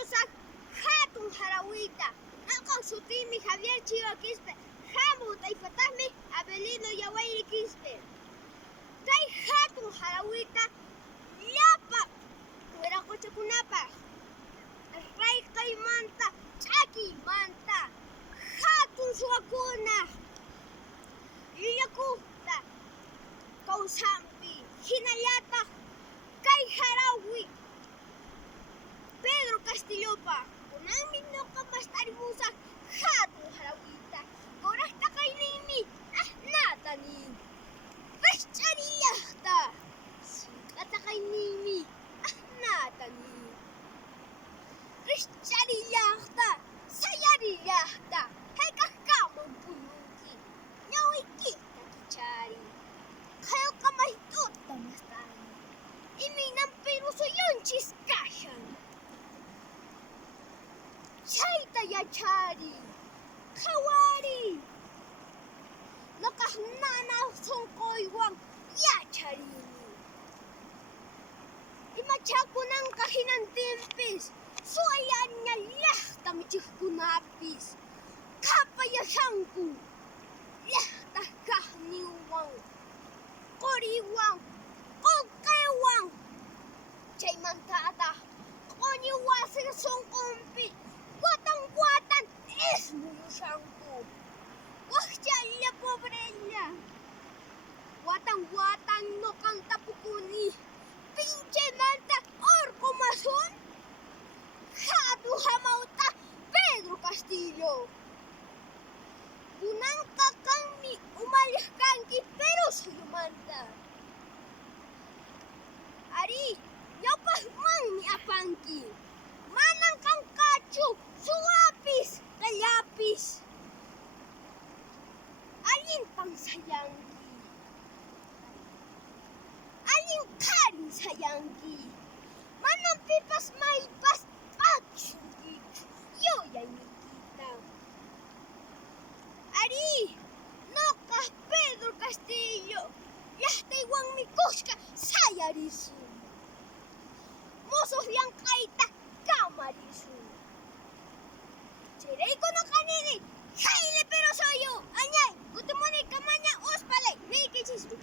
Musa hatun harawita. Nakon sutimi Javier Chiva Quispe. Hamu taypatasmi Abelino Yawairi Quispe. Tay hatun harawita llapa wiraquchakunapa. Rayqaymanta ch'akiymanta hatun suwakuna llullakuqta kawsanpi hinallataq kay harawi Pedro Castillopa kunanmi ñuqa mastarimusaq hatun harawita kuraqta qayniymi ahnatani risch'ariyaqta sink'ata qayniymi ahnatani risch'ariyaqta sayariyaqta hayk'aqkaman puñunki ñawiykita kichari qillqamay tuta mastani imaynanpi rusuyunchis kashan chayta yachari qhawari nuqaq nana sunquywan yacharini imachakunanqa hinantinpis suwayaña llaqta michiqkunapis qhapayashanku llaqta kaqninwan quriwan qullqiwan chaymantataq q'uñi wasi sunqunpi watan watan ismuyushanku waqchalla pobrella watan watan nuqanta pukuni pinchaymanta urqumasun hatun hamawta Pedro Castillo kunanqa qanmi umalliq kanki Perú suyumanta ari ñawpaqmanmi apanki manan kanqachu suwapis qallapis allintan sayanki allin qharin sayanki manan pipas maypas p'akshunkichu yuyayniykita ari nuqa Pedro Castillo llaqtaywanmi kushka sayarisun musuq llank'ayta kamarisun chiraykuna qaniri hayle pero soyu añay kutimunika maña uspalay riqichismi